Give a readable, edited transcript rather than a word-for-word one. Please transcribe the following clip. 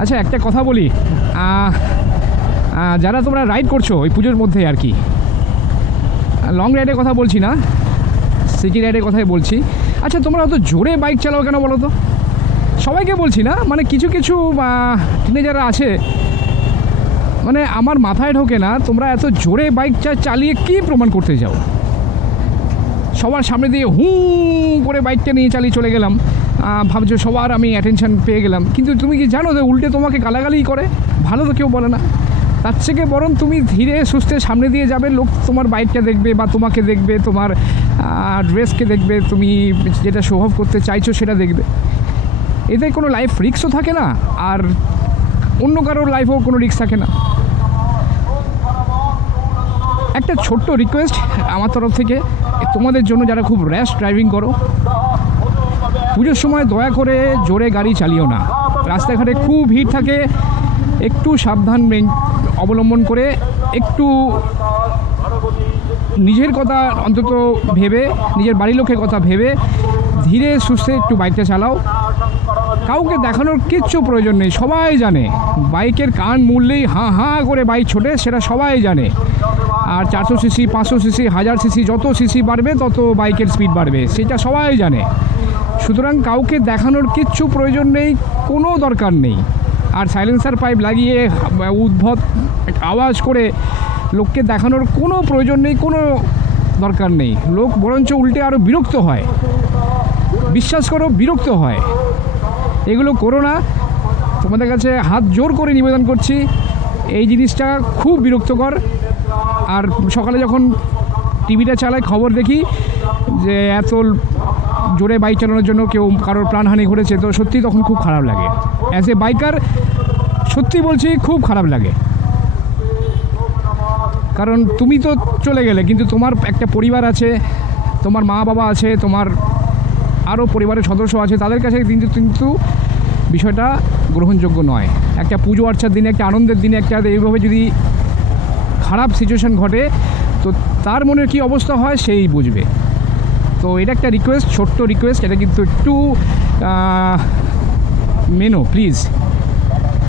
আচ্ছা একটা কথা বলি, যারা তোমরা রাইড করছো ওই পুজোর মধ্যে আর কি, লং রাইডের কথা বলছি না, সিটি রাইডের কথাই বলছি। আচ্ছা তোমরা অত জোরে বাইক চালাও কেন বলো তো? সবাইকে বলছি না, মানে কিছু কিছু টিনেজাররা আছে, মানে আমার মাথায় ঢোকে না তোমরা এত জোরে বাইক চালিয়ে কী প্রমাণ করতে যাও। সবার সামনে দিয়ে হু করে বাইকটা নিয়ে চালিয়ে চলে গেলাম, ভাবছো সবার আমি অ্যাটেনশান পেয়ে গেলাম, কিন্তু তুমি কি জানো যে উল্টে তোমাকে গালাগালিই করে, ভালো তো কেউ বলে না। তার থেকে বরং তুমি ধীরে সুস্থে সামনে দিয়ে যাবে, লোক তোমার বাইকটা দেখবে বা তোমাকে দেখবে, তোমার ড্রেসকে দেখবে, তুমি যেটা শো অফ করতে চাইছো সেটা দেখবে। এতে কোনো লাইফ রিস্কও থাকে না, আর অন্য কারোর লাইফেও কোনো রিস্ক থাকে না। একটা ছোট্ট রিকোয়েস্ট আমার তরফ থেকে তোমাদের জন্য, যারা খুব র্যাশ ড্রাইভিং করো, পুজোর সময় দয়া করে জোরে গাড়ি চালিও না। রাস্তাঘাটে খুব ভিড় থাকে, একটু সাবধান অবলম্বন করে, একটু নিজের কথা অন্তত ভেবে, নিজের বাড়ির লোকের কথা ভেবে ধীরে সুস্থে একটু বাইকটা চালাও। কাউকে দেখানোর কিচ্ছু প্রয়োজন নেই, সবাই জানে বাইকের কান মুড়লেই হাঁ হাঁ করে বাইক ছোটে, সেটা সবাই জানে। আর 400 সিসি 500 সিসি 1000 সিসি যত সিসি বাড়বে তত বাইকের স্পিড বাড়বে, সেটা সবাই জানে। সুতরাং কাউকে দেখানোর কিচ্ছু প্রয়োজন নেই, কোনো দরকার নেই। আর সাইলেন্সার পাইপ লাগিয়ে উদ্ভট আওয়াজ করে লোককে দেখানোর কোনো প্রয়োজন নেই, কোনো দরকার নেই। লোক বরঞ্চ উল্টে আরও বিরক্ত হয়, বিশ্বাস করো বিরক্ত হয়। এগুলো করো না, তোমাদের কাছে হাত জোর করে নিবেদন করছি। এই জিনিসটা খুব বিরক্তকর। আর সকালে যখন টিভিটা চালাই খবর দেখি যে এত জোরে বাইক চালানোর জন্য কেউ কারোর প্রাণহানি ঘটেছে, তো সত্যি তখন খুব খারাপ লাগে। অ্যাজ এ বাইকার সত্যি বলছি খুব খারাপ লাগে, কারণ তুমি তো চলে গেলে, কিন্তু তোমার একটা পরিবার আছে, তোমার মা বাবা আছে, তোমার আরও পরিবারের সদস্য আছে, তাদের কাছে কিন্তু বিষয়টা গ্রহণযোগ্য নয়। একটা পুজো আর্চার দিনে, একটা আনন্দের দিনে একটা এইভাবে যদি খারাপ সিচুয়েশান ঘটে, তো তার মনের কী অবস্থা হয় সেই বুঝবে। তো এটা একটা রিকোয়েস্ট, ছোট্ট রিকোয়েস্ট, এটা কিন্তু একটু মেনো প্লিজ।